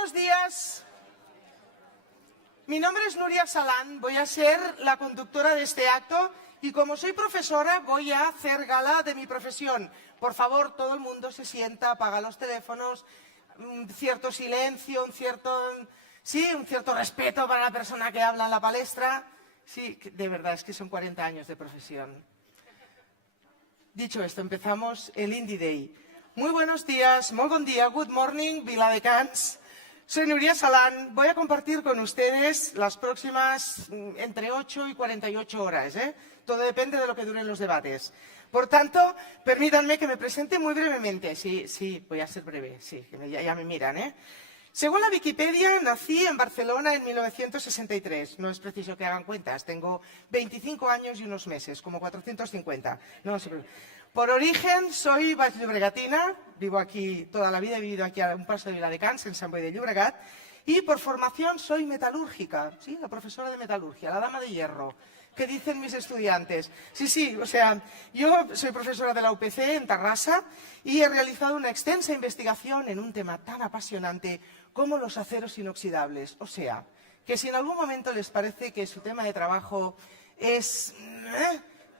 buenos días. Mi nombre es Núria Salán, voy a ser la conductora de este acto y como soy profesora voy a hacer gala de mi profesión. Por favor, todo el mundo se sienta, apaga los teléfonos, un cierto silencio, un cierto respeto para la persona que habla en la palestra. Sí, de verdad, es que son 40 años de profesión. Dicho esto, empezamos el Indie Day. Muy buenos días, muy buen día, good morning, Viladecans. Soy Núria Salán, voy a compartir con ustedes las próximas entre 8 y 48 horas. Todo depende de lo que duren los debates. Por tanto, permítanme que me presente muy brevemente. Sí, voy a ser breve, sí, ya me miran. Según la Wikipedia, nací en Barcelona en 1963. No es preciso que hagan cuentas, tengo 25 años y unos meses, como 450. No se preocupen. Por origen soy valldobregatina, vivo aquí toda la vida, he vivido aquí a un paso de Viladecans, en Sant Boi de Llobregat, y por formación soy metalúrgica, ¿sí? La profesora de metalurgia, la dama de hierro. ¿Qué dicen mis estudiantes? Sí, o sea, yo soy profesora de la UPC en Tarrasa y he realizado una extensa investigación en un tema tan apasionante como los aceros inoxidables. O sea, que si en algún momento les parece que su tema de trabajo es...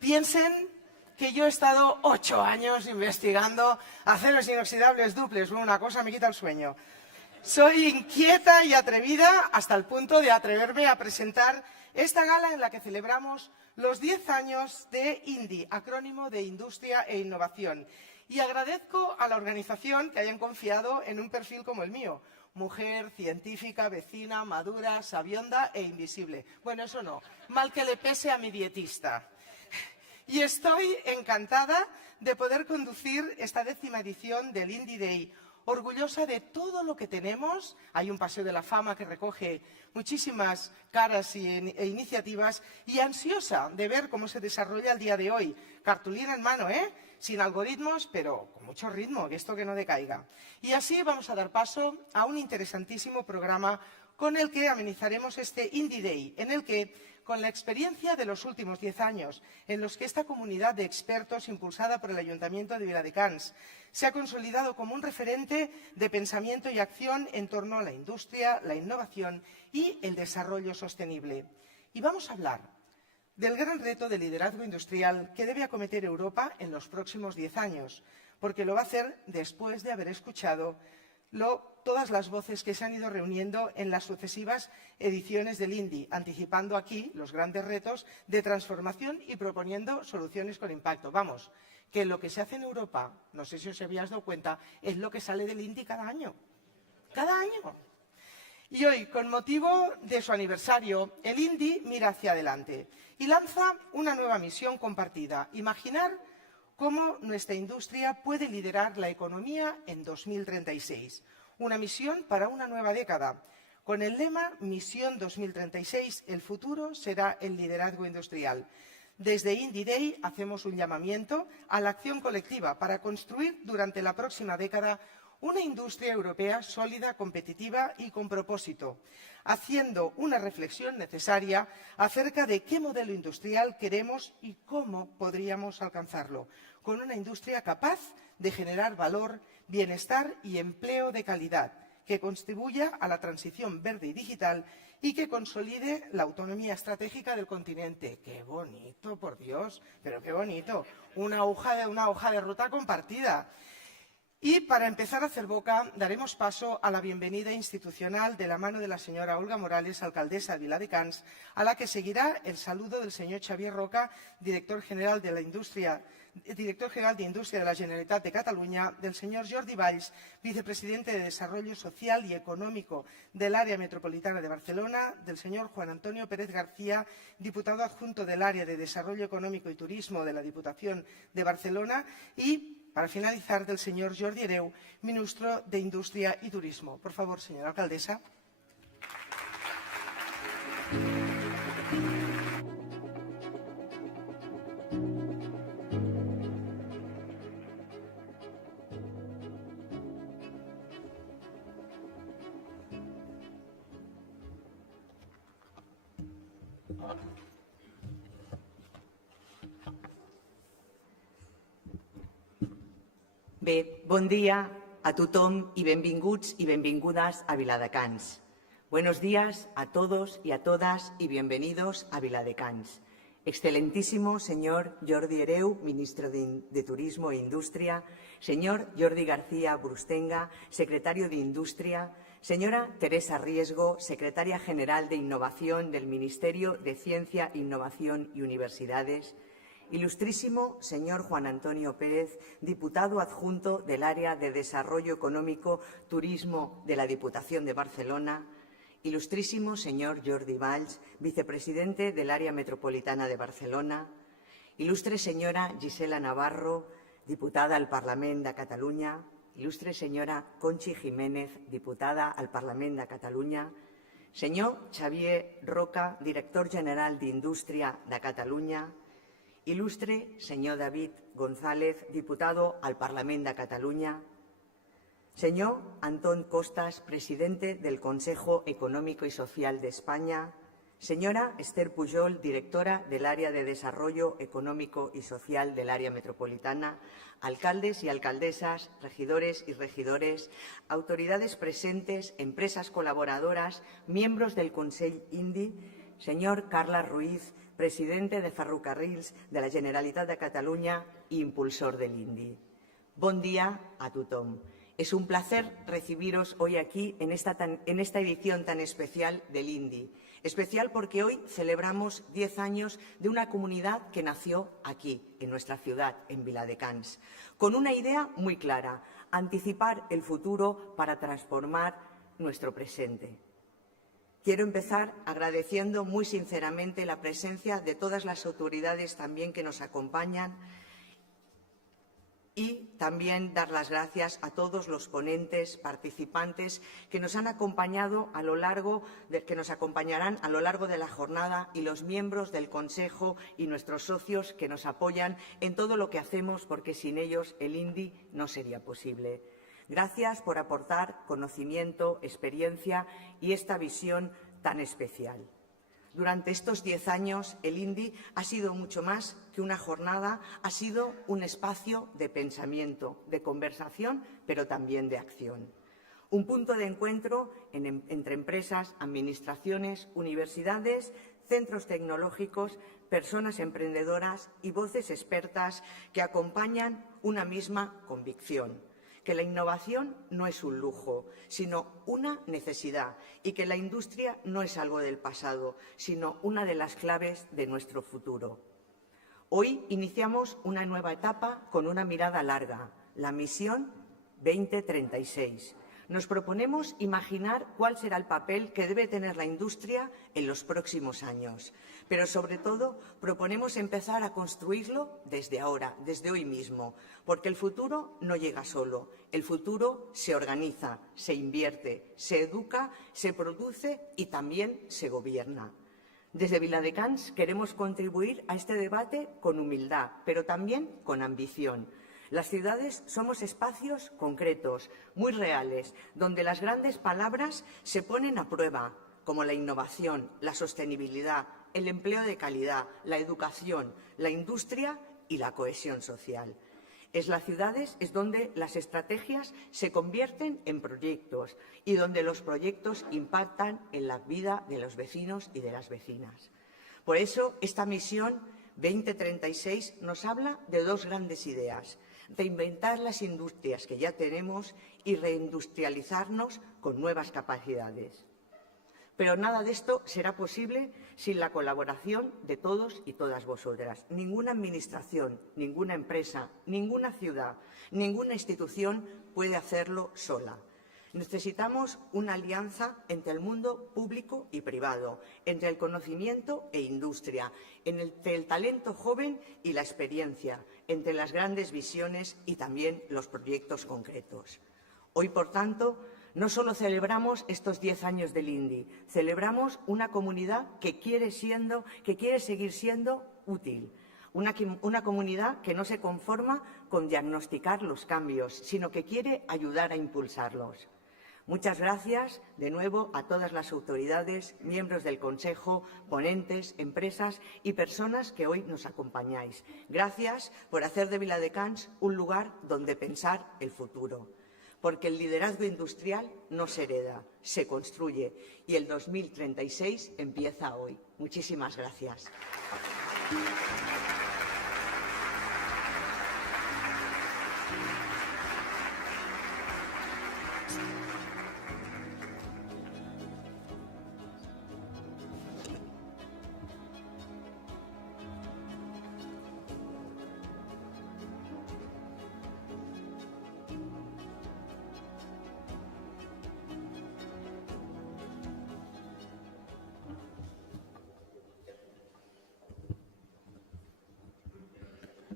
piensen que yo he estado 8 años investigando aceros inoxidables duples. Una cosa me quita el sueño. Soy inquieta y atrevida hasta el punto de atreverme a presentar esta gala en la que celebramos los 10 años de INDI, acrónimo de Industria e Innovación. Y agradezco a la organización que hayan confiado en un perfil como el mío. Mujer, científica, vecina, madura, sabionda e invisible. Bueno, eso no, mal que le pese a mi dietista. Y estoy encantada de poder conducir esta 10ª edición del Indie Day, orgullosa de todo lo que tenemos. Hay un paseo de la fama que recoge muchísimas caras e iniciativas y ansiosa de ver cómo se desarrolla el día de hoy. Cartulina en mano, sin algoritmos, pero con mucho ritmo, que esto que no decaiga. Y así vamos a dar paso a un interesantísimo programa con el que amenizaremos este Indie Day, en el que, con la experiencia de los últimos 10 años, en los que esta comunidad de expertos, impulsada por el Ayuntamiento de Viladecans, se ha consolidado como un referente de pensamiento y acción en torno a la industria, la innovación y el desarrollo sostenible. Y vamos a hablar del gran reto de liderazgo industrial que debe acometer Europa en los próximos 10 años, porque lo va a hacer después de haber escuchado todas las voces que se han ido reuniendo en las sucesivas ediciones del INDI, anticipando aquí los grandes retos de transformación y proponiendo soluciones con impacto. Vamos, que lo que se hace en Europa, no sé si os habéis dado cuenta, es lo que sale del INDI cada año. Cada año. Y hoy, con motivo de su aniversario, el INDI mira hacia adelante y lanza una nueva misión compartida: imaginar cómo nuestra industria puede liderar la economía en 2036. Una misión para una nueva década. Con el lema Misión 2036, el futuro será el liderazgo industrial. Desde Indie Day hacemos un llamamiento a la acción colectiva para construir durante la próxima década una industria europea sólida, competitiva y con propósito, haciendo una reflexión necesaria acerca de qué modelo industrial queremos y cómo podríamos alcanzarlo, con una industria capaz de generar valor, bienestar y empleo de calidad, que contribuya a la transición verde y digital y que consolide la autonomía estratégica del continente. ¡Qué bonito, por Dios! ¡Pero qué bonito! Una hoja de ruta compartida. Y para empezar a hacer boca, daremos paso a la bienvenida institucional de la mano de la señora Olga Morales, alcaldesa de Viladecans, a la que seguirá el saludo del señor Xavier Roca, director general de Indústria de la Generalitat de Cataluña, del señor Jordi Valls, vicepresidente de Desarrollo Social y Económico del Área Metropolitana de Barcelona, del señor Juan Antonio Pérez García, diputado adjunto del Área de Desarrollo Económico y Turismo de la Diputación de Barcelona y, para finalizar, del señor Jordi Hereu, ministro de Industria y Turismo. Por favor, señora alcaldesa. Bé, bon dia a tothom y benvinguts y benvingudas a Viladecans. Buenos días a todos y a todas y bienvenidos a Viladecans. Excelentísimo señor Jordi Hereu, ministro de Turismo e Industria, señor Jordi García Brustenga, secretario de Industria, señora Teresa Riesgo, secretaria general de Innovación del Ministerio de Ciencia, Innovación y Universidades, ilustrísimo señor Juan Antonio Pérez, diputado adjunto del Área de Desarrollo Económico, Turismo de la Diputación de Barcelona, ilustrísimo señor Jordi Valls, vicepresidente del Área Metropolitana de Barcelona, ilustre señora Gisela Navarro, diputada al Parlament de Catalunya, il·lustre senyora Conchi Jiménez, diputada al Parlament de Catalunya, senyor Xavier Roca, director general d'Indústria de Catalunya, il·lustre senyor David González, diputado al Parlament de Catalunya, señor Antón Costas, presidente del Consejo Económico y Social de España, señora Esther Pujol, directora del Área de Desarrollo Económico y Social del Área Metropolitana, alcaldes y alcaldesas, regidores y regidores, autoridades presentes, empresas colaboradoras, miembros del Consell Indi, señor Carles Ruiz, presidente de Ferrocarrils de la Generalitat de Catalunya e impulsor del Indi. Bon día a tothom. Es un placer recibiros hoy aquí en esta edición tan especial del Indi. Especial porque hoy celebramos 10 años de una comunidad que nació aquí, en nuestra ciudad, en Viladecans, con una idea muy clara: anticipar el futuro para transformar nuestro presente. Quiero empezar agradeciendo muy sinceramente la presencia de todas las autoridades también que nos acompañan y también dar las gracias a todos los ponentes, participantes que nos han acompañado que nos acompañarán a lo largo de la jornada, y los miembros del Consejo y nuestros socios que nos apoyan en todo lo que hacemos, porque sin ellos el Indi no sería posible. Gracias por aportar conocimiento, experiencia y esta visión tan especial. Durante estos 10 años, el Indi ha sido mucho más que una jornada, ha sido un espacio de pensamiento, de conversación, pero también de acción. Un punto de encuentro entre empresas, administraciones, universidades, centros tecnológicos, personas emprendedoras y voces expertas que acompañan una misma convicción: que la innovación no es un lujo, sino una necesidad, y que la industria no es algo del pasado, sino una de las claves de nuestro futuro. Hoy iniciamos una nueva etapa con una mirada larga, la Misión 2036. Nos proponemos imaginar cuál será el papel que debe tener la industria en los próximos años, pero sobre todo proponemos empezar a construirlo desde ahora, desde hoy mismo, porque el futuro no llega solo, el futuro se organiza, se invierte, se educa, se produce y también se gobierna. Desde Viladecans queremos contribuir a este debate con humildad, pero también con ambición. Las ciudades somos espacios concretos, muy reales, donde las grandes palabras se ponen a prueba, como la innovación, la sostenibilidad, el empleo de calidad, la educación, la industria y la cohesión social. Las ciudades es donde las estrategias se convierten en proyectos y donde los proyectos impactan en la vida de los vecinos y de las vecinas. Por eso, esta misión 2036 nos habla de dos grandes ideas: reinventar las industrias que ya tenemos y reindustrializarnos con nuevas capacidades. Pero nada de esto será posible sin la colaboración de todos y todas vosotras. Ninguna administración, ninguna empresa, ninguna ciudad, ninguna institución puede hacerlo sola. Necesitamos una alianza entre el mundo público y privado, entre el conocimiento e industria, entre el talento joven y la experiencia, entre las grandes visiones y también los proyectos concretos. Hoy, por tanto, no solo celebramos estos 10 años del Indi, celebramos una comunidad que quiere seguir siendo útil. Una comunidad que no se conforma con diagnosticar los cambios, sino que quiere ayudar a impulsarlos. Muchas gracias de nuevo a todas las autoridades, miembros del Consejo, ponentes, empresas y personas que hoy nos acompañáis. Gracias por hacer de Viladecans un lugar donde pensar el futuro. porque el liderazgo industrial no se hereda, se construye y el 2036 empieza hoy. Muchísimas gracias.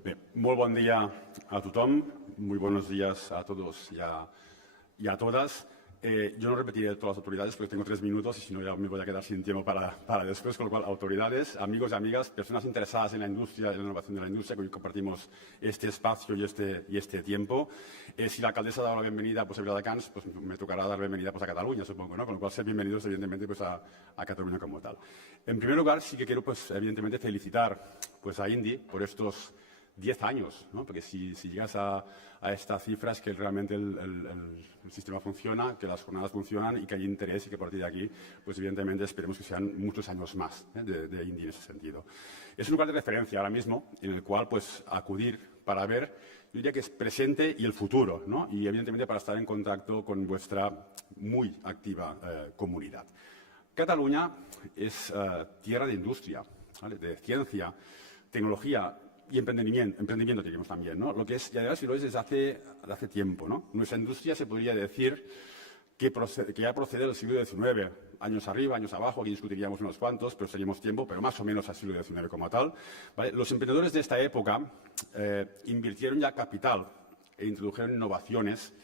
Bé, molt bon dia a tothom, muy buenos días a todos y a todas. Yo no repetiré todas las autoridades porque tengo 3 minutos y si no ya me voy a quedar sin tiempo para después, con lo cual autoridades, amigos y amigas, personas interesadas en la industria, en la innovación de la industria, que hoy compartimos este espacio y este tiempo. Si la alcaldesa ha dado la bienvenida pues, a Viladecans, pues me tocará dar bienvenida pues, a Cataluña, supongo, ¿no? Con lo cual ser bienvenidos evidentemente pues, a Cataluña como tal. En primer lugar, sí que quiero pues, evidentemente felicitar pues, a Indy por estos 10 años, ¿no? Porque si llegas a estas cifras que realmente el sistema funciona, que las jornadas funcionan y que hay interés y que a partir de aquí, pues evidentemente esperemos que sean muchos años más de Indy en ese sentido. Es un lugar de referencia ahora mismo en el cual pues acudir para ver, yo diría que es presente y el futuro, ¿no? Y evidentemente para estar en contacto con vuestra muy activa comunidad. Cataluña es tierra de industria, ¿vale? De ciencia, tecnología y emprendimiento diríamos también, ¿no? Lo que es, y además lo es desde hace tiempo, ¿no? Nuestra industria se podría decir que ya procede del siglo XIX, años arriba, años abajo, aquí discutiríamos unos cuantos, pero seríamos tiempo, pero más o menos al siglo XIX como tal, ¿vale? Los emprendedores de esta época invirtieron ya capital e introdujeron innovaciones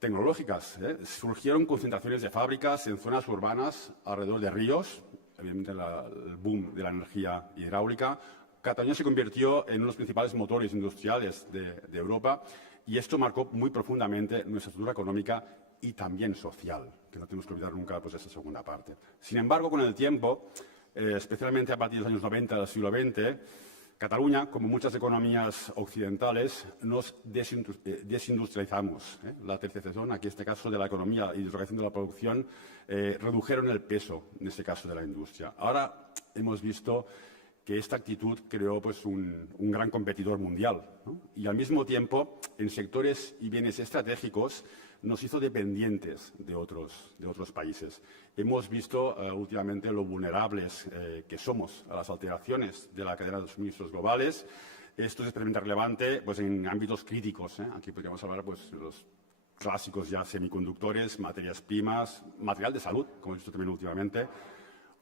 tecnológicas, ¿eh? Surgieron concentraciones de fábricas en zonas urbanas alrededor de ríos, evidentemente el boom de la energía hidráulica. Cataluña se convirtió en uno de los principales motores industriales de Europa y esto marcó muy profundamente nuestra estructura económica y también social, que no tenemos que olvidar nunca pues, esa segunda parte. Sin embargo, con el tiempo, especialmente a partir de los años 90 del siglo XX, Cataluña, como muchas economías occidentales, nos desindustrializamos. La tercerización, aquí en este caso de la economía y deslocalización de la producción, redujeron el peso, en este caso, de la industria. Ahora hemos visto que esta actitud creó pues, un gran competidor mundial, ¿no? Y al mismo tiempo, en sectores y bienes estratégicos, nos hizo dependientes de otros países. Hemos visto últimamente lo vulnerables que somos a las alteraciones de la cadena de suministros globales. Esto es especialmente relevante pues, en ámbitos críticos, ¿eh? Aquí podríamos hablar pues, de los clásicos ya semiconductores, materias primas, material de salud, como hemos visto también últimamente.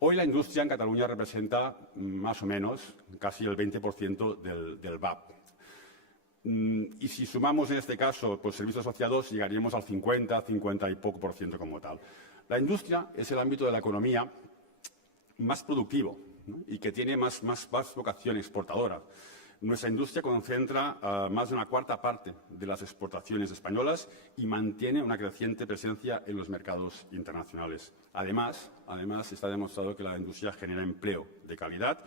Hoy la industria en Cataluña representa más o menos casi el 20% del VAP. Y si sumamos en este caso pues, servicios asociados, llegaríamos al 50 y poco por ciento como tal. La industria es el ámbito de la economía más productivo, ¿no? Y que tiene más vocación exportadora. Nuestra industria concentra más de una cuarta parte de las exportaciones españolas y mantiene una creciente presencia en los mercados internacionales. Además, está demostrado que la industria genera empleo de calidad,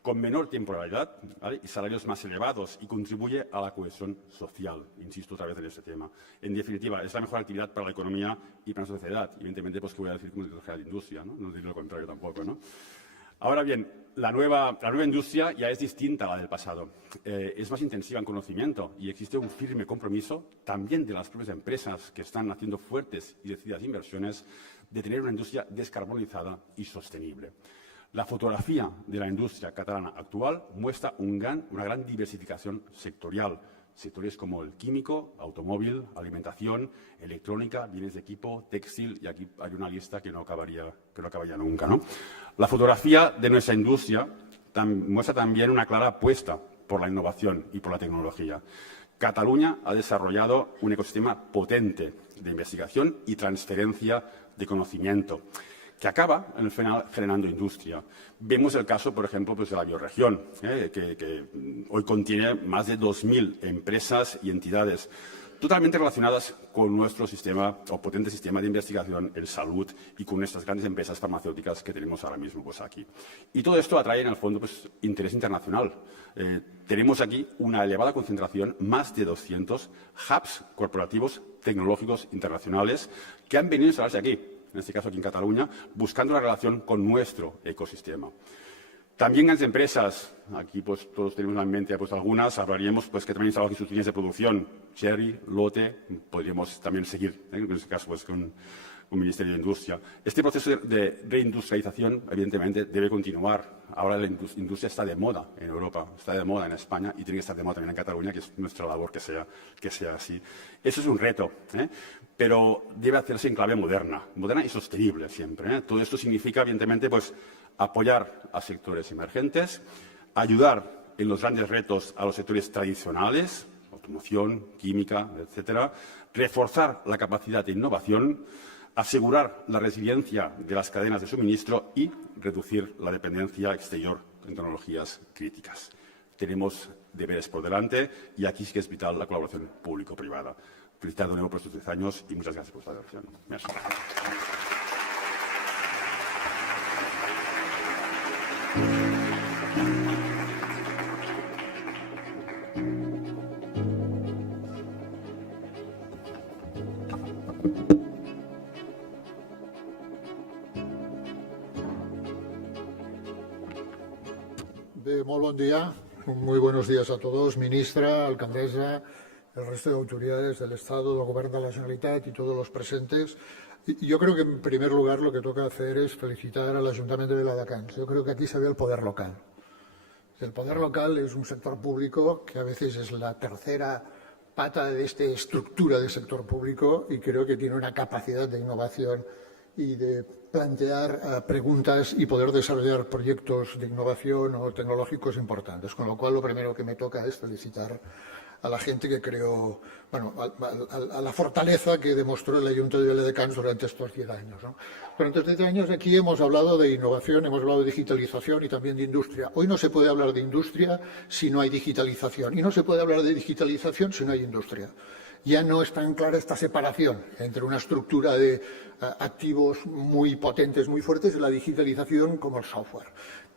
con menor temporalidad, ¿vale? Y salarios más elevados y contribuye a la cohesión social. Insisto otra vez en este tema. En definitiva, es la mejor actividad para la economía y para la sociedad. Evidentemente, pues, ¿qué voy a decir como director de industria? No diré lo contrario tampoco, ¿no? Ahora bien, la nueva industria ya es distinta a la del pasado. Es más intensiva en conocimiento y existe un firme compromiso también de las propias empresas que están haciendo fuertes y decididas inversiones de tener una industria descarbonizada y sostenible. La fotografía de la industria catalana actual muestra una gran diversificación sectorial. Sectores como el químico, automóvil, alimentación, electrónica, bienes de equipo, textil, y aquí hay una lista que no acabaría nunca, ¿no? La fotografía de nuestra industria muestra también una clara apuesta por la innovación y por la tecnología. Cataluña ha desarrollado un ecosistema potente de investigación y transferencia de conocimiento, que acaba, en el final, generando industria. Vemos el caso, por ejemplo, pues, de la bioregión, que hoy contiene más de 2.000 empresas y entidades. totalmente relacionadas con nuestro sistema o potente sistema de investigación en salud y con estas grandes empresas farmacéuticas que tenemos ahora mismo pues, aquí. Y todo esto atrae, en el fondo, pues, interés internacional. Tenemos aquí una elevada concentración, más de 200 hubs corporativos tecnológicos internacionales que han venido a instalarse aquí, en este caso aquí en Cataluña, buscando la relación con nuestro ecosistema. También grandes empresas, aquí pues todos tenemos en mente pues, algunas, hablaríamos pues, que también instalan aquí sus líneas de producción, Cherry, Lotte, podríamos también seguir, en este caso pues, con un Ministerio de Industria. Este proceso de reindustrialización, evidentemente, debe continuar. Ahora la industria está de moda en Europa, está de moda en España y tiene que estar de moda también en Cataluña, que es nuestra labor que sea así. Eso es un reto, pero debe hacerse en clave moderna y sostenible siempre. Todo esto significa, evidentemente, pues, apoyar a sectores emergentes, ayudar en los grandes retos a los sectores tradicionales, automoción, química, etcétera, reforzar la capacidad de innovación, asegurar la resiliencia de las cadenas de suministro y reducir la dependencia exterior en tecnologías críticas. Tenemos deberes por delante y aquí sí que es vital la colaboración público-privada. Felicitar de nuevo por estos 10 años y muchas gracias por esta atención. Merci. Muy buen día, muy buenos días a todos, ministra, alcaldesa, el resto de autoridades del Estado, del Gobierno de la Generalitat y todos los presentes. Yo creo que, en primer lugar, lo que toca hacer es felicitar al Ayuntamiento de Viladecans. Yo creo que aquí se ve el poder local. El poder local es un sector público que a veces es la tercera pata de esta estructura de sector público y creo que tiene una capacidad de innovación y de plantear preguntas y poder desarrollar proyectos de innovación o tecnológicos importantes. Con lo cual, lo primero que me toca es felicitar a la gente que creó, bueno, a la fortaleza que demostró el Ayuntamiento de Viladecans durante estos 10 años, ¿no? Durante estos 10 años aquí hemos hablado de innovación, hemos hablado de digitalización y también de industria. Hoy no se puede hablar de industria si no hay digitalización y no se puede hablar de digitalización si no hay industria. Ya no es tan clara esta separación entre una estructura de activos muy potentes, muy fuertes, y la digitalización como el software.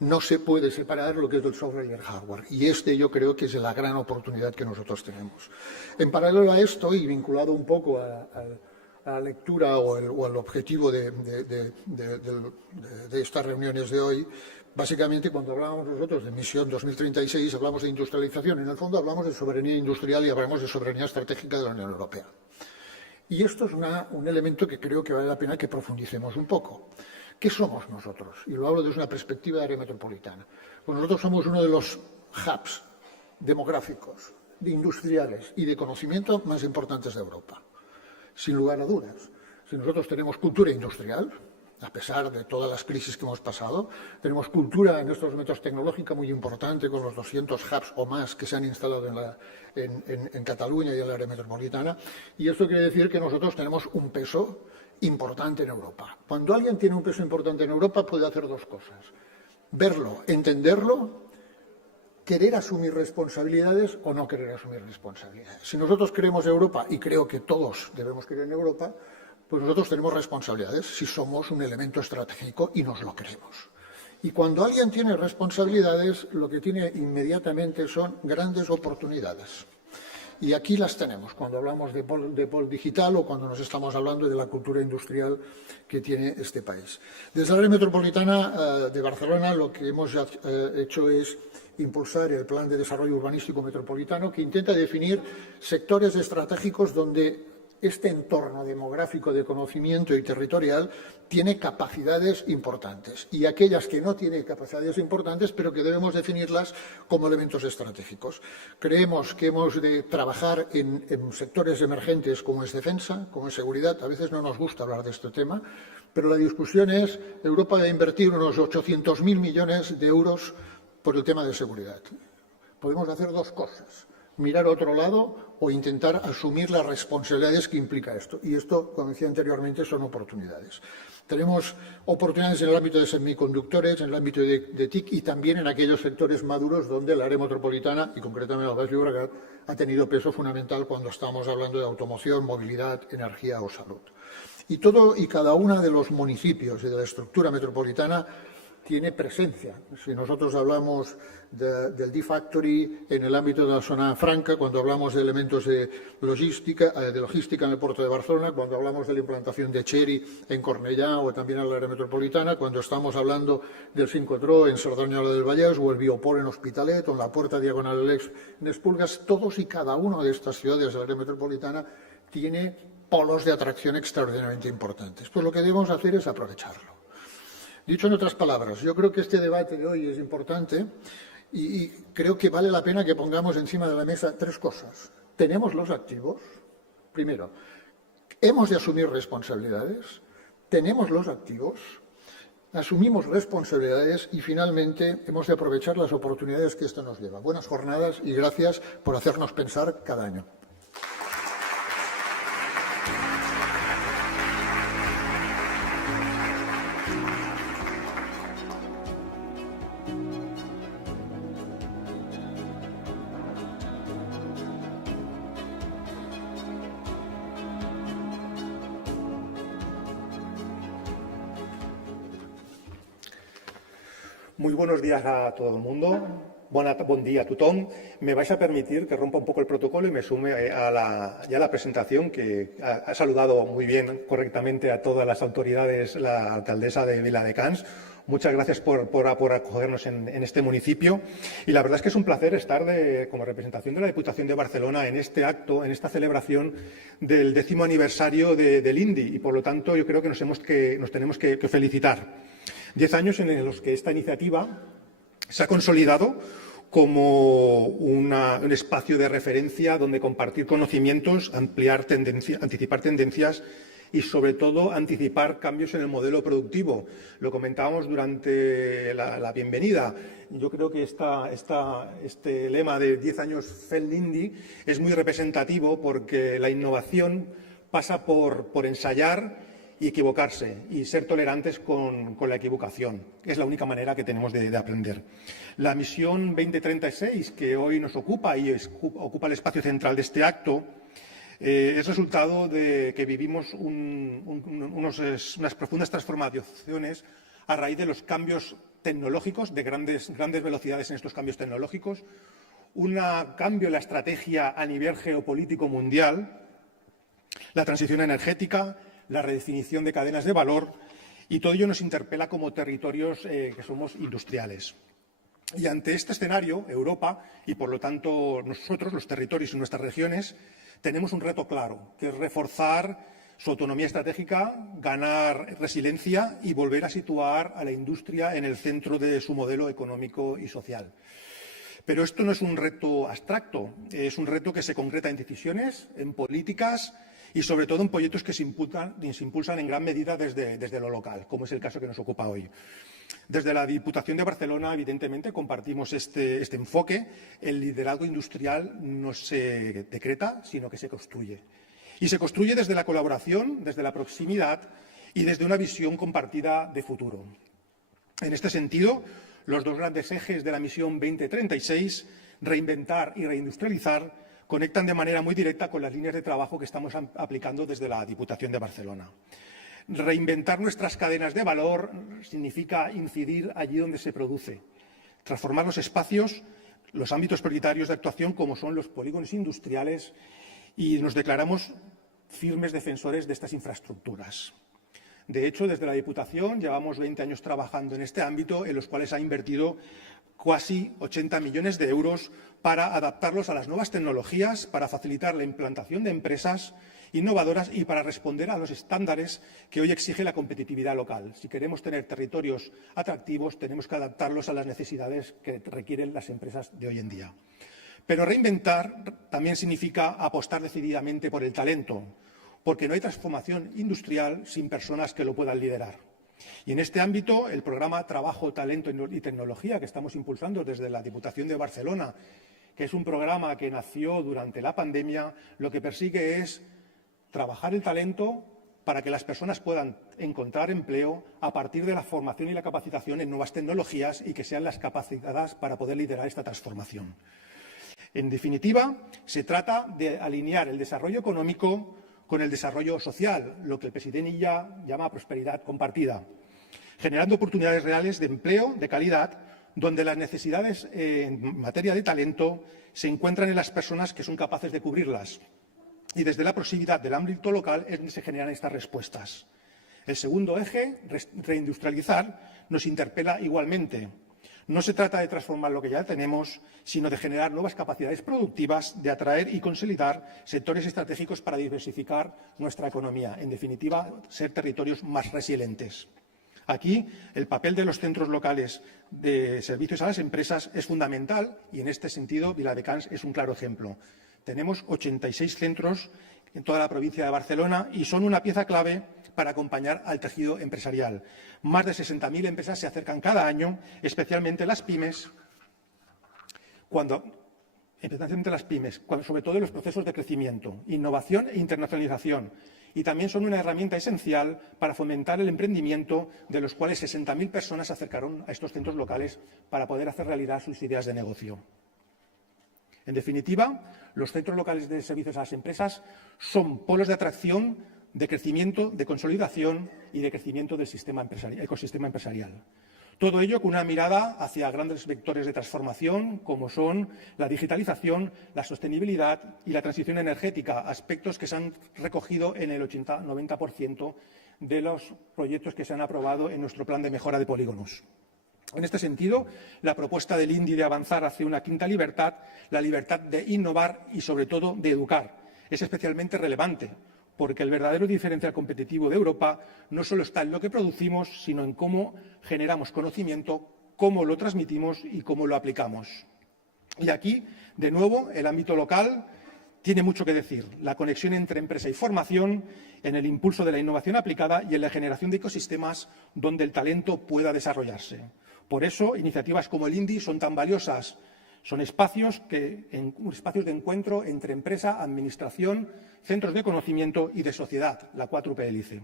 No se puede separar lo que es el software y el hardware. Y yo creo que es la gran oportunidad que nosotros tenemos. En paralelo a esto, y vinculado un poco a la lectura o al objetivo de estas reuniones de hoy, básicamente, cuando hablábamos nosotros de Misión 2036, hablamos de industrialización. En el fondo hablamos de soberanía industrial y hablamos de soberanía estratégica de la Unión Europea. Y esto es un elemento que creo que vale la pena que profundicemos un poco. ¿Qué somos nosotros? Y lo hablo desde una perspectiva de área metropolitana. Pues nosotros somos uno de los hubs demográficos, industriales y de conocimiento más importantes de Europa. Sin lugar a dudas. Si nosotros tenemos cultura industrial, a pesar de todas las crisis que hemos pasado, tenemos cultura en estos momentos tecnológica muy importante con los 200 hubs o más que se han instalado en Cataluña y en el área metropolitana. Y esto quiere decir que nosotros tenemos un peso importante en Europa. Cuando alguien tiene un peso importante en Europa puede hacer dos cosas: verlo, entenderlo, querer asumir responsabilidades o no querer asumir responsabilidades. Si nosotros queremos Europa, y creo que todos debemos querer en Europa, pues nosotros tenemos responsabilidades si somos un elemento estratégico y nos lo creemos. Y cuando alguien tiene responsabilidades, lo que tiene inmediatamente son grandes oportunidades. Y aquí las tenemos cuando hablamos de pol digital o cuando nos estamos hablando de la cultura industrial que tiene este país. Desde la área metropolitana de Barcelona lo que hemos hecho es impulsar el Plan de Desarrollo Urbanístico Metropolitano, que intenta definir sectores estratégicos donde este entorno demográfico de conocimiento y territorial tiene capacidades importantes y aquellas que no tienen capacidades importantes, pero que debemos definirlas como elementos estratégicos. Creemos que hemos de trabajar en sectores emergentes como es defensa, como es seguridad. A veces no nos gusta hablar de este tema, pero la discusión es: Europa debe invertir unos 800.000 millones de euros por el tema de seguridad. Podemos hacer dos cosas: mirar a otro lado o intentar asumir las responsabilidades que implica esto. Y esto, como decía anteriormente, son oportunidades. Tenemos oportunidades en el ámbito de semiconductores, en el ámbito de TIC y también en aquellos sectores maduros donde el área metropolitana, y concretamente el Baix Llobregat, ha tenido peso fundamental cuando estamos hablando de automoción, movilidad, energía o salud. Y todo y cada uno de los municipios y de la estructura metropolitana tiene presencia. Si nosotros hablamos del D-Factory en el ámbito de la zona franca, cuando hablamos de elementos de logística en el puerto de Barcelona, cuando hablamos de la implantación de Chery en Cornellà o también en la área metropolitana, cuando estamos hablando del Sincrotró en Cerdanyola del Vallès o el Bioport en Hospitalet o en la Puerta Diagonal del Ex en Esplugas, todos y cada una de estas ciudades de la área metropolitana tiene polos de atracción extraordinariamente importantes. Pues lo que debemos hacer es aprovecharlo. Dicho en otras palabras, yo creo que este debate de hoy es importante y creo que vale la pena que pongamos encima de la mesa tres cosas. Tenemos los activos. Primero, hemos de asumir responsabilidades. Tenemos los activos. Asumimos responsabilidades y finalmente hemos de aprovechar las oportunidades que esto nos lleva. Buenas jornadas y gracias por hacernos pensar cada año. Muy buenos días a todo el mundo. Buen día a tothom. Me vais a permitir que rompa un poco el protocolo y me sume a la presentación, que ha saludado muy bien, correctamente, a todas las autoridades, la alcaldesa de Viladecans. Muchas gracias por acogernos en este municipio. Y la verdad es que es un placer estar como representación de la Diputación de Barcelona en este acto, en esta celebración del 10º aniversario del INDI. Y, por lo tanto, yo creo que nos tenemos que felicitar. 10 años en los que esta iniciativa se ha consolidado como un espacio de referencia donde compartir conocimientos, anticipar tendencias y, sobre todo, anticipar cambios en el modelo productivo. Lo comentábamos durante la bienvenida. Yo creo que este lema de 10 años Fent l'Indi es muy representativo, porque la innovación pasa por ensayar y equivocarse y ser tolerantes con la equivocación. Es la única manera que tenemos de aprender. La misión 2036, que hoy nos ocupa y ocupa el espacio central de este acto, es resultado de que vivimos unas profundas transformaciones a raíz de los cambios tecnológicos, de grandes velocidades en estos cambios tecnológicos, un cambio en la estrategia a nivel geopolítico mundial, la transición energética, la redefinición de cadenas de valor, y todo ello nos interpela como territorios que somos industriales. Y ante este escenario, Europa, y por lo tanto nosotros, los territorios y nuestras regiones, tenemos un reto claro, que es reforzar su autonomía estratégica, ganar resiliencia y volver a situar a la industria en el centro de su modelo económico y social. Pero esto no es un reto abstracto, es un reto que se concreta en decisiones, en políticas y, sobre todo, en proyectos que se impulsan en gran medida desde lo local, como es el caso que nos ocupa hoy. Desde la Diputación de Barcelona, evidentemente, compartimos este enfoque. El liderazgo industrial no se decreta, sino que se construye. Y se construye desde la colaboración, desde la proximidad y desde una visión compartida de futuro. En este sentido, los dos grandes ejes de la misión 2036, reinventar y reindustrializar, conectan de manera muy directa con las líneas de trabajo que estamos aplicando desde la Diputación de Barcelona. Reinventar nuestras cadenas de valor significa incidir allí donde se produce, transformar los espacios, los ámbitos prioritarios de actuación, como son los polígonos industriales, y nos declaramos firmes defensores de estas infraestructuras. De hecho, desde la Diputación llevamos 20 años trabajando en este ámbito, en los cuales ha invertido casi 80 millones de euros para adaptarlos a las nuevas tecnologías, para facilitar la implantación de empresas innovadoras y para responder a los estándares que hoy exige la competitividad local. Si queremos tener territorios atractivos, tenemos que adaptarlos a las necesidades que requieren las empresas de hoy en día. Pero reinventar también significa apostar decididamente por el talento, porque no hay transformación industrial sin personas que lo puedan liderar. Y en este ámbito, el programa Trabajo, Talento y Tecnología, que estamos impulsando desde la Diputación de Barcelona, que es un programa que nació durante la pandemia, lo que persigue es trabajar el talento para que las personas puedan encontrar empleo a partir de la formación y la capacitación en nuevas tecnologías y que sean las capacitadas para poder liderar esta transformación. En definitiva, se trata de alinear el desarrollo económico con el desarrollo social, lo que el presidente Illa llama prosperidad compartida, generando oportunidades reales de empleo de calidad, donde las necesidades en materia de talento se encuentran en las personas que son capaces de cubrirlas. Y desde la proximidad del ámbito local es donde se generan estas respuestas. El segundo eje, reindustrializar, nos interpela igualmente. No se trata de transformar lo que ya tenemos, sino de generar nuevas capacidades productivas, de atraer y consolidar sectores estratégicos para diversificar nuestra economía. En definitiva, ser territorios más resilientes. Aquí, el papel de los centros locales de servicios a las empresas es fundamental y, en este sentido, Viladecans es un claro ejemplo. Tenemos 86 centros en toda la provincia de Barcelona y son una pieza clave para acompañar al tejido empresarial. Más de 60.000 empresas se acercan cada año, especialmente las pymes, sobre todo en los procesos de crecimiento, innovación e internacionalización. Y también son una herramienta esencial para fomentar el emprendimiento, de los cuales 60.000 personas se acercaron a estos centros locales para poder hacer realidad sus ideas de negocio. En definitiva, los centros locales de servicios a las empresas son polos de atracción, de crecimiento, de consolidación y de crecimiento del ecosistema empresarial. Todo ello con una mirada hacia grandes vectores de transformación, como son la digitalización, la sostenibilidad y la transición energética, aspectos que se han recogido en el 80-90% de los proyectos que se han aprobado en nuestro plan de mejora de polígonos. En este sentido, la propuesta del INDI de avanzar hacia una quinta libertad, la libertad de innovar y, sobre todo, de educar, es especialmente relevante, porque el verdadero diferencial competitivo de Europa no solo está en lo que producimos, sino en cómo generamos conocimiento, cómo lo transmitimos y cómo lo aplicamos. Y aquí, de nuevo, el ámbito local tiene mucho que decir. La conexión entre empresa y formación, en el impulso de la innovación aplicada y en la generación de ecosistemas donde el talento pueda desarrollarse. Por eso, iniciativas como el INDI son tan valiosas. Son espacios de encuentro entre empresa, administración, centros de conocimiento y de sociedad, la cuádruple hélice.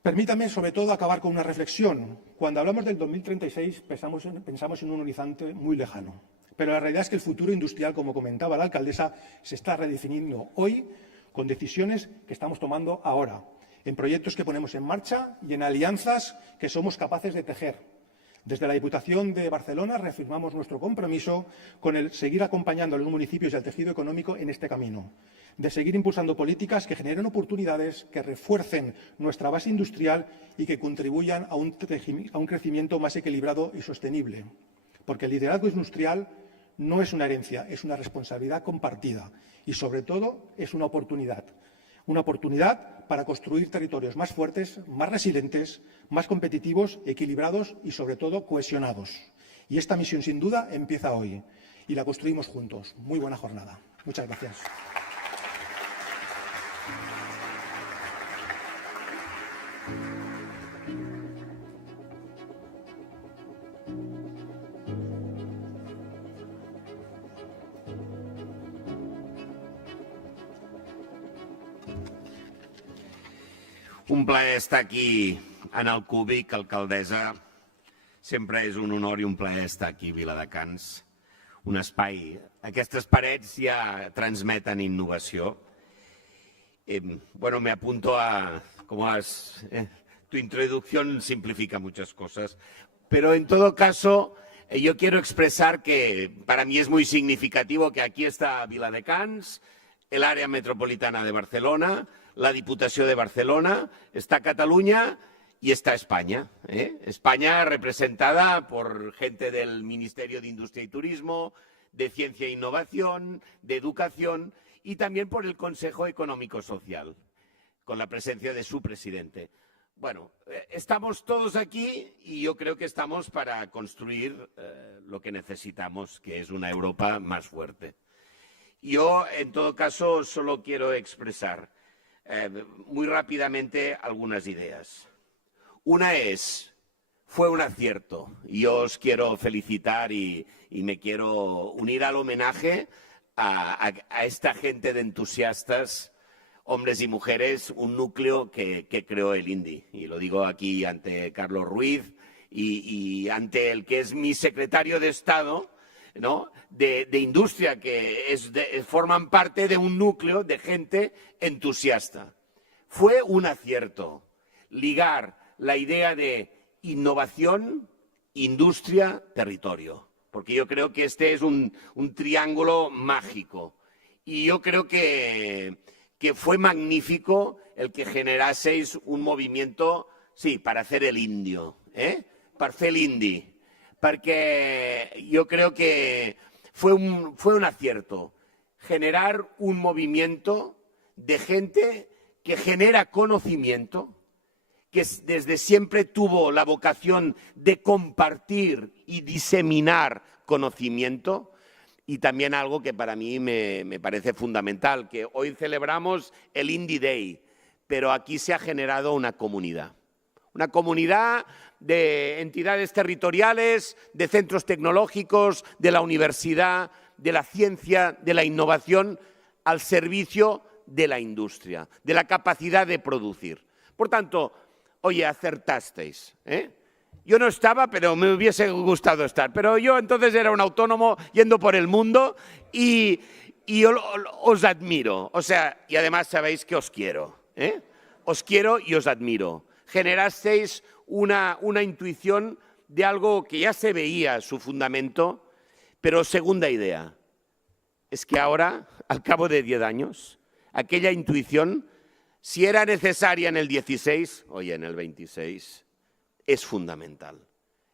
Permítame, sobre todo, acabar con una reflexión. Cuando hablamos del 2036, pensamos en un horizonte muy lejano. Pero la realidad es que el futuro industrial, como comentaba la alcaldesa, se está redefiniendo hoy con decisiones que estamos tomando ahora, en proyectos que ponemos en marcha y en alianzas que somos capaces de tejer. Desde la Diputación de Barcelona reafirmamos nuestro compromiso con el seguir acompañando a los municipios y al tejido económico en este camino, de seguir impulsando políticas que generen oportunidades, que refuercen nuestra base industrial y que contribuyan a un crecimiento más equilibrado y sostenible. Porque el liderazgo industrial no es una herencia, es una responsabilidad compartida y, sobre todo, es una oportunidad. Una oportunidad para construir territorios más fuertes, más resilientes, más competitivos, equilibrados y, sobre todo, cohesionados. Y esta misión, sin duda, empieza hoy y la construimos juntos. Muy buena jornada. Muchas gracias. Un plaer estar aquí en el Cúbic, alcaldessa. Sempre és un honor i un plaer estar aquí a Viladecans. Un espai. Aquestes parets ja transmeten innovació. Me apunto a... tu introducción simplifica muchas cosas. Pero en todo caso, yo quiero expresar que para mí es muy significativo que aquí está Viladecans, el área metropolitana de Barcelona, la Diputación de Barcelona, está Cataluña y está España. España representada por gente del Ministerio de Industria y Turismo, de Ciencia e Innovación, de Educación y también por el Consejo Económico Social, con la presencia de su presidente. Bueno, estamos todos aquí y yo creo que estamos para construir lo que necesitamos, que es una Europa más fuerte. Yo, en todo caso, solo quiero expresar muy rápidamente algunas ideas. Una es fue un acierto. Yo os quiero felicitar y me quiero unir al homenaje a esta gente de entusiastas, hombres y mujeres, un núcleo que creó el INDI. Y lo digo aquí ante Carlos Ruiz y ante el que es mi secretario de Estado, ¿no?, de industria, que forman parte de un núcleo de gente entusiasta. Fue un acierto ligar la idea de innovación, industria, territorio, porque yo creo que este es un triángulo mágico. Y yo creo que fue magnífico el que generaseis un movimiento, sí, para hacer el indio, per fer l'indi, perquè yo creo que fue un acierto generar un movimiento de gente que genera conocimiento, que desde siempre tuvo la vocación de compartir y diseminar conocimiento, y también algo que para mí me parece fundamental, que hoy celebramos el Indie Day, pero aquí se ha generado una comunidad de entidades territoriales, de centros tecnológicos, de la universidad, de la ciencia, de la innovación, al servicio de la industria, de la capacidad de producir. Por tanto, oye, acertasteis, Yo no estaba, pero me hubiese gustado estar. Pero yo entonces era un autónomo yendo por el mundo y os admiro. O sea, y además sabéis que os quiero, Os quiero y os admiro. Generasteis una intuición de algo que ya se veía su fundamento, pero segunda idea, es que ahora, al cabo de 10 años, aquella intuición, si era necesaria en el 16, oye, en el 26, es fundamental.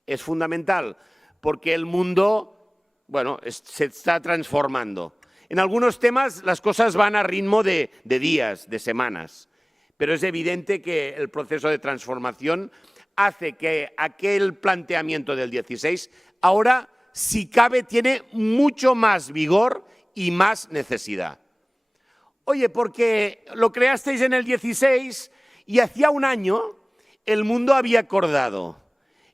Es fundamental porque el mundo, bueno, se está transformando. En algunos temas las cosas van a ritmo de días, de semanas, pero es evidente que el proceso de transformación hace que aquel planteamiento del 16 ahora, si cabe, tiene mucho más vigor y más necesidad. Oye, porque lo creasteis en el 16 y hacía un año el mundo había acordado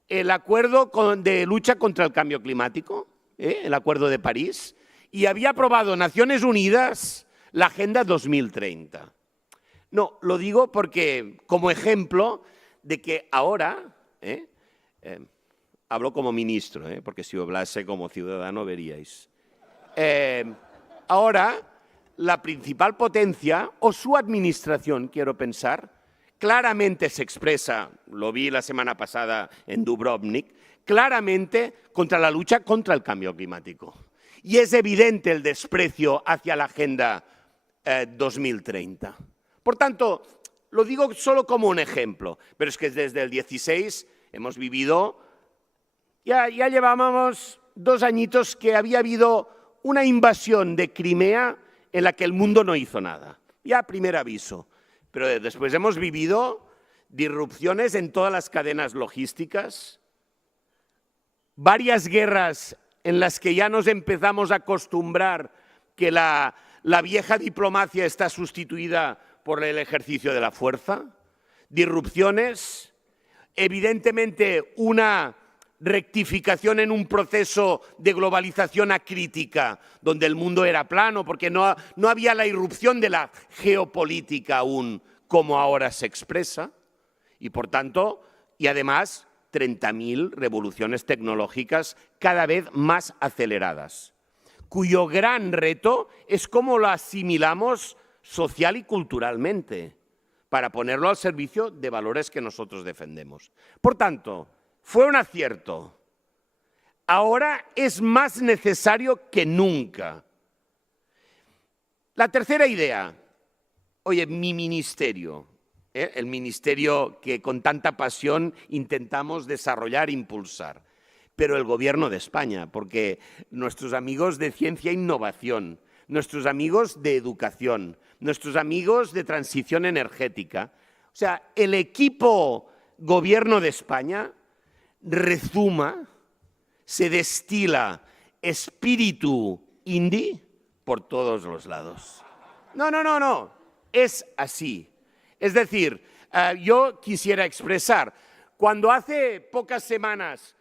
el acuerdo de lucha contra el cambio climático, el Acuerdo de París, y había aprobado Naciones Unidas la Agenda 2030. No, lo digo porque como ejemplo de que ahora, hablo como ministro, porque si hablase como ciudadano veríais, ahora la principal potencia o su administración, quiero pensar, claramente se expresa, lo vi la semana pasada en Dubrovnik, claramente contra la lucha contra el cambio climático. Y es evidente el desprecio hacia la Agenda 2030. Por tanto, lo digo solo como un ejemplo, pero es que desde el 16 hemos vivido, ya llevábamos 2 añitos que había habido una invasión de Crimea en la que el mundo no hizo nada. Ya primer aviso. Pero después hemos vivido disrupciones en todas las cadenas logísticas, varias guerras en las que ya nos empezamos a acostumbrar que la vieja diplomacia está sustituida por el ejercicio de la fuerza, disrupciones, evidentemente una rectificación en un proceso de globalización acrítica, donde el mundo era plano, porque no había la irrupción de la geopolítica aún como ahora se expresa, y por tanto, y además 30.000 revoluciones tecnológicas cada vez más aceleradas, cuyo gran reto es cómo lo asimilamos social y culturalmente, para ponerlo al servicio de valores que nosotros defendemos. Por tanto, fue un acierto. Ahora es más necesario que nunca. La tercera idea, oye, mi ministerio, el ministerio que con tanta pasión intentamos desarrollar e impulsar, pero el Gobierno de España, porque nuestros amigos de ciencia e innovación, nuestros amigos de educación, nuestros amigos de transición energética, o sea, el equipo Gobierno de España rezuma, se destila espíritu indie por todos los lados. No, es así. Es decir, yo quisiera expresar Cuando hace pocas semanas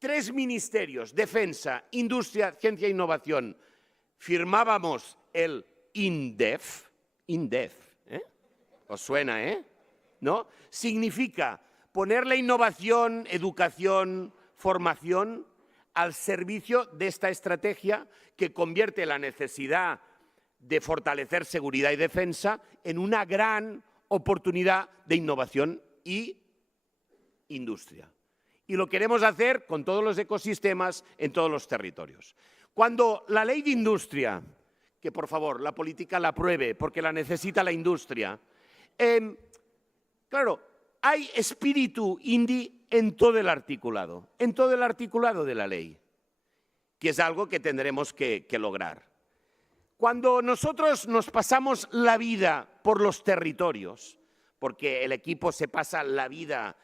3 ministerios, Defensa, Industria, Ciencia e Innovación, firmábamos el INDEF, ¿os suena, ¿no? Significa poner la innovación, educación, formación al servicio de esta estrategia que convierte la necesidad de fortalecer seguridad y defensa en una gran oportunidad de innovación y industria. Y lo queremos hacer con todos los ecosistemas en todos los territorios. Cuando la ley de industria, que por favor la política la apruebe porque la necesita la industria, claro, hay espíritu indie en todo el articulado de la ley, que es algo que tendremos que lograr. Cuando nosotros nos pasamos la vida por los territorios, porque el equipo se pasa la vida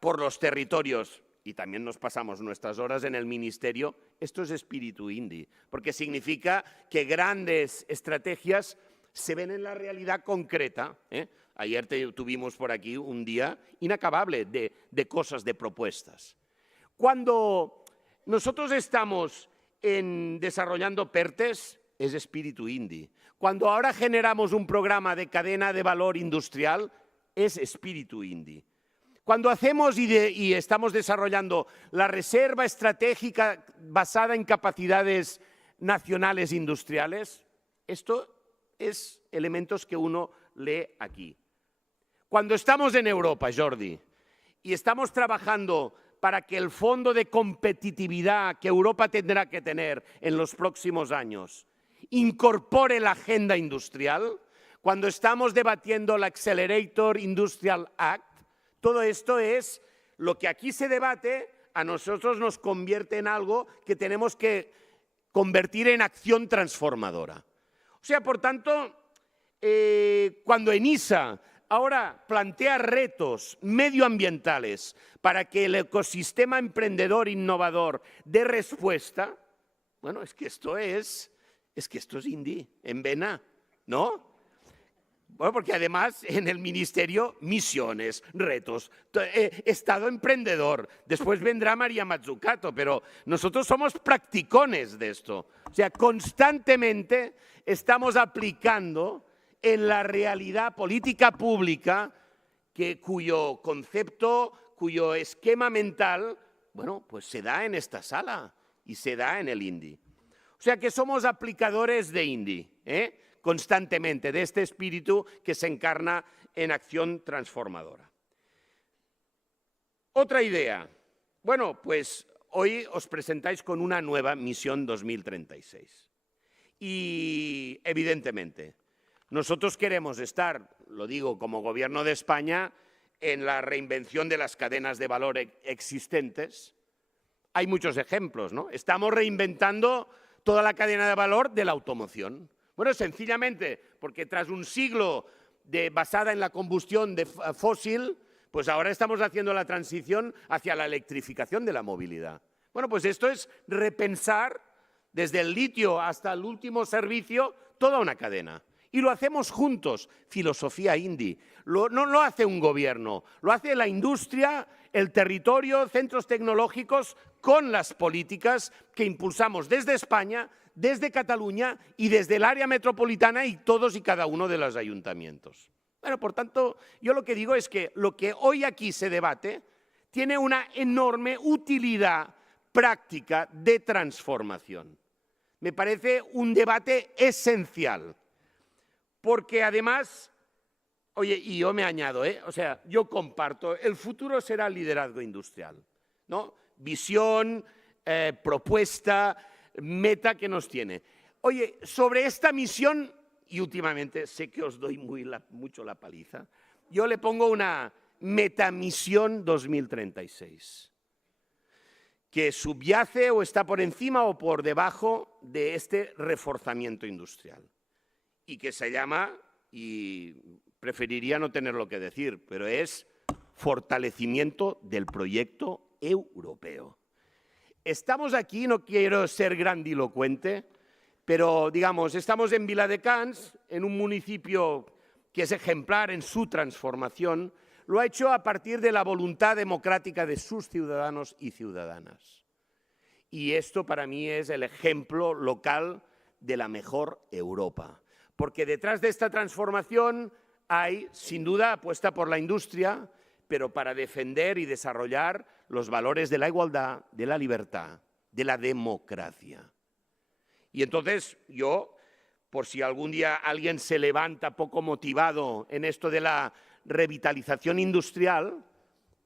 por los territorios y también nos pasamos nuestras horas en el ministerio, esto es espíritu indie, porque significa que grandes estrategias se ven en la realidad concreta. Ayer tuvimos por aquí un día inacabable de cosas, de propuestas. Cuando nosotros estamos desarrollando PERTES, es espíritu indie. Cuando ahora generamos un programa de cadena de valor industrial, es espíritu indie. Cuando hacemos y estamos desarrollando la reserva estratégica basada en capacidades nacionales industriales, esto es elementos que uno lee aquí. Cuando estamos en Europa, Jordi, y estamos trabajando para que el fondo de competitividad que Europa tendrá que tener en los próximos años incorpore la agenda industrial, cuando estamos debatiendo la Accelerator Industrial Act, todo esto es lo que aquí se debate, a nosotros nos convierte en algo que tenemos que convertir en acción transformadora. O sea, por tanto, cuando ENISA ahora plantea retos medioambientales para que el ecosistema emprendedor innovador dé respuesta, bueno, es que esto es indie, en vena, ¿no? Bueno, porque además en el ministerio, misiones, retos, Estado emprendedor, después vendrá María Mazzucato, pero nosotros somos practicones de esto. O sea, constantemente estamos aplicando en la realidad política pública cuyo concepto, cuyo esquema mental, bueno, pues se da en esta sala y se da en el indie. O sea que somos aplicadores de indie, constantemente, de este espíritu que se encarna en acción transformadora. Otra idea. Bueno, pues hoy os presentáis con una nueva misión 2036. Y evidentemente, nosotros queremos estar, lo digo como Gobierno de España, en la reinvención de las cadenas de valor existentes. Hay muchos ejemplos, ¿no? Estamos reinventando toda la cadena de valor de la automoción. Bueno, sencillamente porque tras un siglo basada en la combustión de fósil, pues ahora estamos haciendo la transición hacia la electrificación de la movilidad. Bueno, pues esto es repensar desde el litio hasta el último servicio toda una cadena. Y lo hacemos juntos, filosofía indie. No lo hace un gobierno, lo hace la industria, el territorio, centros tecnológicos, con las políticas que impulsamos desde España, desde Cataluña y desde el área metropolitana y todos y cada uno de los ayuntamientos. Bueno, por tanto, yo lo que digo es que lo que hoy aquí se debate tiene una enorme utilidad práctica de transformación. Me parece un debate esencial. Porque además, oye, y yo me añado, o sea, yo comparto, el futuro será el liderazgo industrial, ¿no? Visión, propuesta, meta que nos tiene. Oye, sobre esta misión, y últimamente sé que os doy mucho la paliza, yo le pongo una metamisión 2036, que subyace o está por encima o por debajo de este reforzamiento industrial. Y que se llama, y preferiría no tenerlo que decir, pero es fortalecimiento del proyecto europeo. Estamos aquí, no quiero ser grandilocuente, pero digamos, estamos en Viladecans, en un municipio que es ejemplar en su transformación. lo ha hecho a partir de la voluntad democrática de sus ciudadanos y ciudadanas. Y esto para mí es el ejemplo local de la mejor Europa. Porque detrás de esta transformación hay, sin duda, apuesta por la industria, pero para defender y desarrollar los valores de la igualdad, de la libertad, de la democracia. Y entonces yo, por si algún día alguien se levanta poco motivado en esto de la revitalización industrial,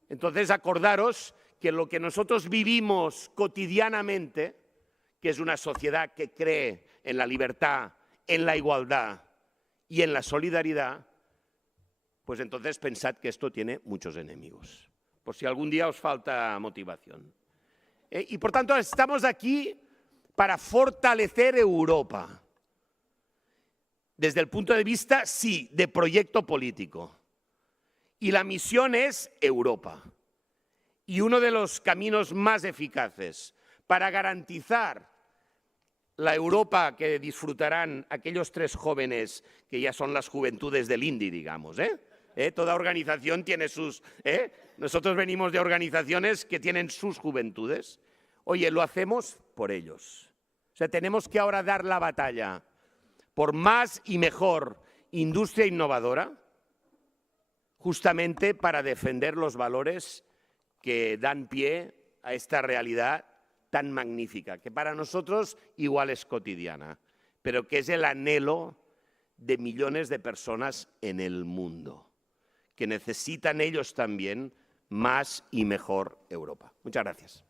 entonces acordaros que lo que nosotros vivimos cotidianamente, que es una sociedad que cree en la libertad, en la igualdad y en la solidaridad, pues entonces pensad que esto tiene muchos enemigos, por si algún día os falta motivación. Y por tanto estamos aquí para fortalecer Europa, desde el punto de vista, sí, de proyecto político. Y la misión es Europa. Y uno de los caminos más eficaces para garantizar la Europa que disfrutarán aquellos 3 jóvenes que ya son las juventudes del INDI, digamos, Toda organización tiene sus... Nosotros venimos de organizaciones que tienen sus juventudes. Oye, lo hacemos por ellos. O sea, tenemos que ahora dar la batalla por más y mejor industria innovadora, justamente para defender los valores que dan pie a esta realidad tan magnífica, que para nosotros igual es cotidiana, pero que es el anhelo de millones de personas en el mundo, que necesitan ellos también más y mejor Europa. Muchas gracias.